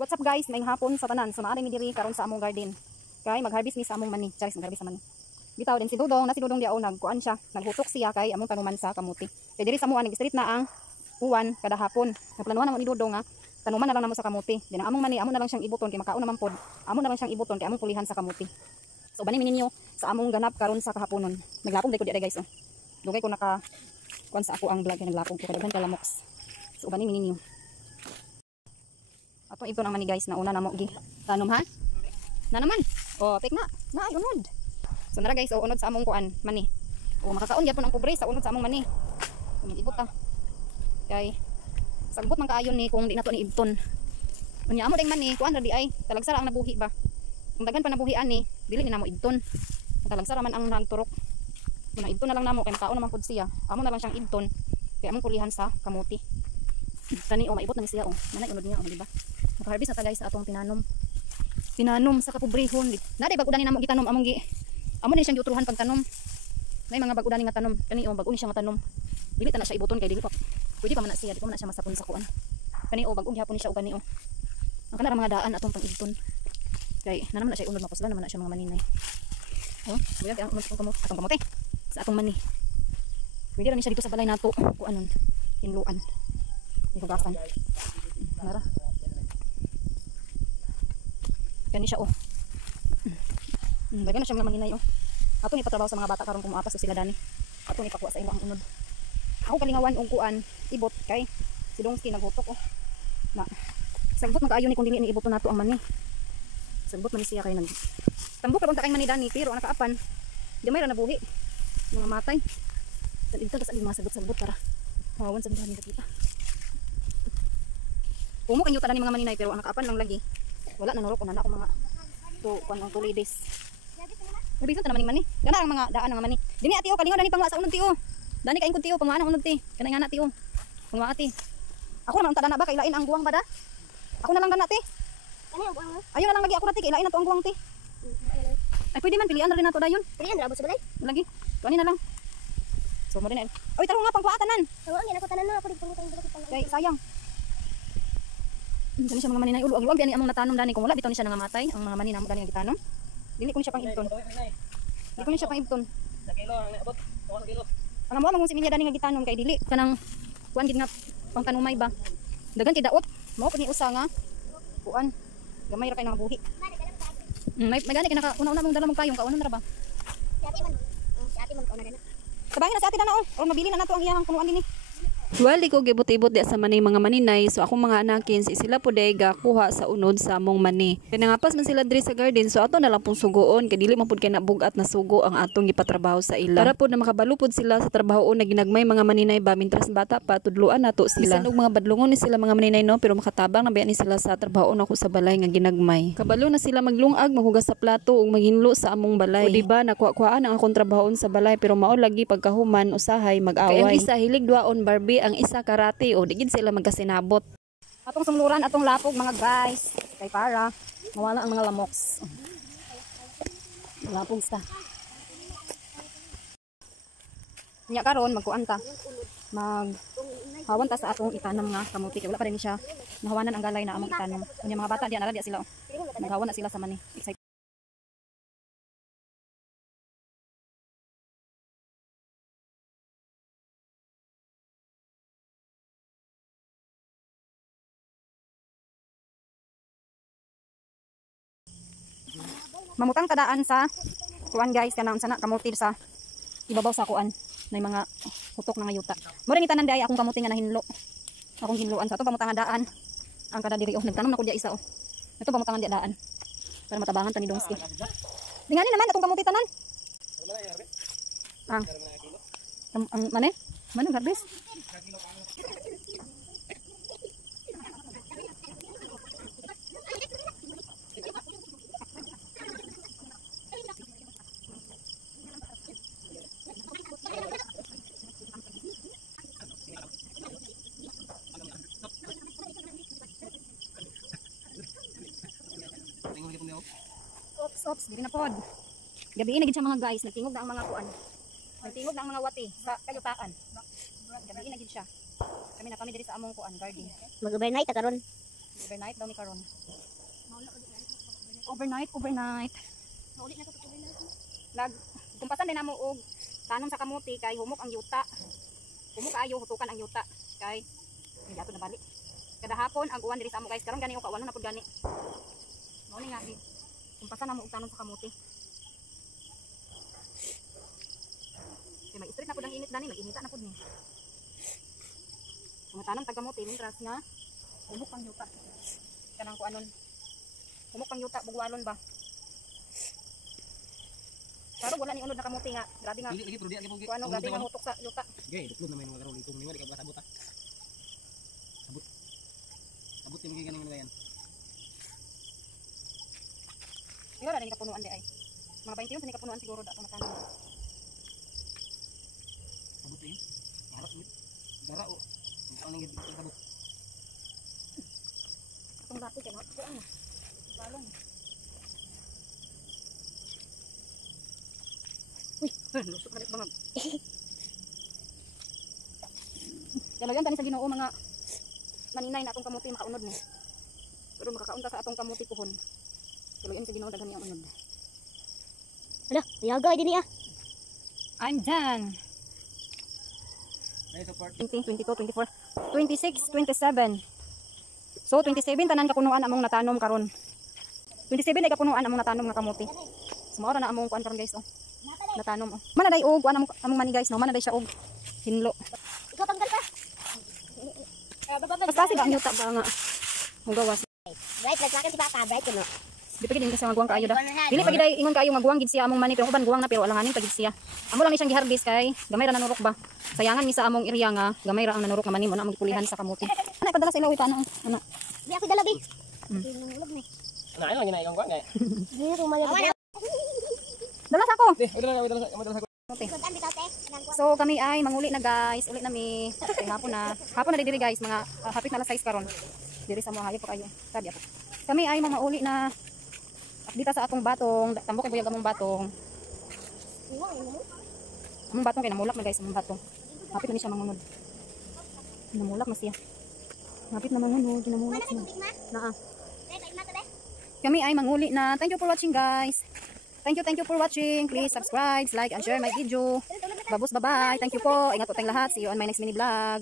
What's up guys, may hapon sa tanan. So naari mi diri karon sa among garden. Kay mag-harvest mi sa among mani. Charis mag-harvest sa mani. Bitaw din si Dudong, na si Dudong diaw nagkuan siya, naghutok siya kay among tanuman sa kamuti. Kay diri sa amuan nag-street na ang uwan kada hapon. Naplanuhan namo ni Dudong nga tanuman na lang namo sa kamuti. Din ang among mani amo na lang siyang ibuton kay makaon naman pod. Amo na lang siyang ibuton kay among pulihan sa kamuti. So bani mi ninyo sa among ganap karon sa kahaponon. Naglapong day ko diri guys oh. Dugay ko naka kuan sa ako ang vlog kay naglapong ko kadaghan kalamoks. So bani mi ninyo. Ato ito naman ni guys na una na mo gi tanom ha. Na naman. Oh, pek na. Na ay unod. So nara guys, oh unod sa among kuan mani. Oh makakaon gyapon ang pobre sa unod sa among mani. Ibot ta. Kay sagbot man kaayon ni kung di nato ni ibton. Unya amo ding mani kuan ra di ay talagsara ang nabuhi ba. Kung daghan pa nabuhian ni, dili ni namo ibton. Talagsara man ang nagturok. Kung ibton na lang namo kay makaon naman pud siya. Amo na lang siyang ibton. Kay among pulihan sa kamuti. Kani oh maibot na ni siya oh. Nanay unod niya oh di ba? Maka-harvest na ta guys sa atong tinanom. Tinanom sa kapobrehon. Naday bag-udan ni namo gitanom among gi. Amo ni siyang giutruhan pagtanom. May mga bag-udan nga tanom. Kani oh bag-o ni siya nga tanom. Dili ta na siya ibuton kay dili pa. Pwede pa man na siya, di pa man na siya masapon sa kuan. Kani oh bag-o gyapon ni siya og kani oh. Ang kana mga daan atong pang-ibuton. Kay na naman na siya unod mapuslan naman na siya mga maninay. Oh, buya ang unod atong kamote sa atong mani. Pwede ra ni siya dito sa balay nato kuanon. Hinluan. Ihugasan. Nara. Kani siya oh. Bagay na siya mga maninay oh. Ato ni patrabaho sa mga bata karon kung maapas sila dani. Ato ni pakuha sa ilo ang unod. Ako kalingawan og kuan ibot kay si Dongski naghutok oh. Na. Sagbot magaayo ni kun dili ni iboton nato ang mani. Sagbot man siya kay nag. Tambok ra kay mani dani pero nakaapan. Di may ra nabuhi. Mga matay. Dito sa mga sagbot para hawan sa dani kita. Pumo kanyo tanan ni mga maninay pero ang nakaapan lang lagi. Wala na norok na ako mga to kuan ang 2 ladies. Nabisan ta naman ni mani. Kana ang mga daan nga mani. Dini ati o kalingaw dani pangwa sa unod ti o. Dani kain kun ti o pangwa na unod ti. Kana nga na ti o. Pangwa ati. Ako naman ta na ba kay lain ang guwang ba da? Ako na lang gana ti. Ano ang guwang? Ayo na lang lagi ako na ti kay lain na to ang guwang ti. Ay pwede man pilian ra rin nato dayon. Pilian ra ba sa balay? Lagi. Tuani na lang. So mo din. Oy taro nga pangwa tanan. Tawo nga nako tanan na ako pangutang dili. Kay sayang. Dili siya mga maninay ulo. Ang biani among natanom dani kung wala bitaw ni siya nangamatay ang mga mani namo dani nga gitanom. Dili ko ni siya pang ibton. Dili ko ni siya pang ibton. Sa kilo ang abot. Sa kilo. Ang amo mong similya dani nga gitanom kay dili kanang kuan gid nga pangtanumay ba. Dagan kay daot. Mao ko ni usa nga kuan. Gamay ra kay nang buhi. May gani kay naka una-una mong dala mong payong kaunon ra ba? Si ate man. Si ate man kauna dina. Sabay na si ate dana oh. Or mabili na nato ang iyang kunuan dinhi. Well, di ko gibot-ibot di sa mani mga maninay. So akong mga anakin sila po day gakuha sa unod sa among mani. Kaya nangapas man sila diri sa garden. So ato na lang pong sugoon. Kaya dili man pud kay nabugat na sugo ang atong gipatrabaho sa ila. Para po na makabalo pud sila sa trabaho na ginagmay mga maninay ba. Mintras bata pa tudluan nato sila. Bisan og mga badlungon ni sila mga maninay no. Pero makatabang na ba ni sila sa trabaho na ko sa balay nga ginagmay. Kabalo na sila maglungag, maghugas sa plato ug maghinlo sa among balay. O diba nakuha-kuhaan ang akong trabahoon sa balay. Pero mao lagi pagkahuman usahay mag-away. Kaya ang isa hilig duaon Barbie, ang isa karate o digid sila magkasinabot. Atong sumluran atong lapog mga guys kay para mawala ang mga lamoks. Lapog ta. Nya karon magkuan ta. Maghawan ta sa atong itanam nga kamuti kay wala pa rin siya nahawanan ang galay na among itanam. Unya mga bata diyan ara diya sila. Maghawan na sila sa mani. Excited. Mamutang tadaan sa kuan guys kanang sana kamuti sa ibabaw sa kuan nay mga hutok na yuta. Mo rin itanan day akong kamuti nga nahinlo. Akong hinluan sa ato pamutang daan. Ang kada diri oh nagtanom na ko diya isa oh. Ito pamutangan diya daan. Para matabangan ta ni Dongski. Dingani naman atong kamuti tanan. Ang mane? Mane garbis? Ops, dili na pod. Gabi na gid siya mga guys, nagtingog na ang mga kuan. Nagtingog na ang mga wati sa kayutaan. Gabi na gid siya. Kami diri sa among kuan garden. Mag-overnight ta karon. Overnight daw ni karon. Overnight. Kumpasan din namo og tanom sa kamuti kay humok ang yuta. Humok ayo hutukan ang yuta kay gato na bali. Kada hapon ang uwan diri sa amo guys karon gani o kawalo na pud gani. Mao ni nga kumpasan namo og tanom sa kamuti. Kay mag-street na pud ang init dani, mag-inita na pud ni. Mga tanom tag kamuti mintras nga humok ang yuta. Kanang kuanon. Humok ang yuta bugwalon ba? Pero wala ni unod na kamuti nga. Grabe nga. Lagi pero di agi Kuano grabe nga hutok sa yuta. Gay, duklod na may mga karon itong niwa di ka sabot ha. Sabot yung gigan ng yan. Iro ra ni kapunuan di ay. Mga 21 sa ni kapunuan siguro dato matanon. Sabot ni. Harap ni. Gara o. Ang nang sabot. Kung dati kay kuan. Balong. Uy, lusok balik bangag. Dalagan tani sa Ginoo mga maninay na atong kamuti makaunod ni. Pero makakaunta sa atong kamuti kuhon. Dalagan sa Ginoo daghan niya unod. Ala, yaga din niya. I'm done. Nay support. 19, 22, 24, 26, 27. So 27 tanan kapunuan among natanom karon. 27 ay kapunuan among natanom nga kamuti. Sumara na among kuan karon guys oh. Natanom oh. Manaday og kuan among mani guys no, manaday siya og hinlo. Ikaw tanggal ka. Kasi ba ang yuta ba nga. Ang gawas. Bright, nagsakan si Papa, bright ko no. Di pa gid kasi magguwang kaayo da. Dili pa gid ay ingon kaayo magguwang gid siya among mani pero uban guwang na pero alanganin pa gid siya. Amo lang ni siyang giharbis kay gamay ra nanurok ba. Sayangan mi sa among area nga gamay ra ang nanurok nga mani mo na among pulihan sa kamuti. Ana padala sa ilaw paano ana. Di ako dalabi. Ulog ni. Ano lang ginay kang kuan ngay. Di rumaya. Dala sa ako. Dala sa Okay. Kuan bitaw te. So kami ay manguli na guys, uli nami. Okay, hapon na. Hapon na diri guys, mga hapit na alas 6 karon. Diri sa mga hayop pa kayo. Sabi ako. Kami ay mga uli na dito sa atong batong, tambok kay buyag among batong. Among batong kay namulak na guys, among batong. Hapit na ni siya mangunod. Namulak na siya. Hapit na mangunod, namulak na. Naa. Kami ay manguli na. Thank you for watching guys. Thank you for watching. Please subscribe, like, and share my video. Babus, bye-bye. Thank you po. Ingat po tayong lahat. See you on my next mini vlog.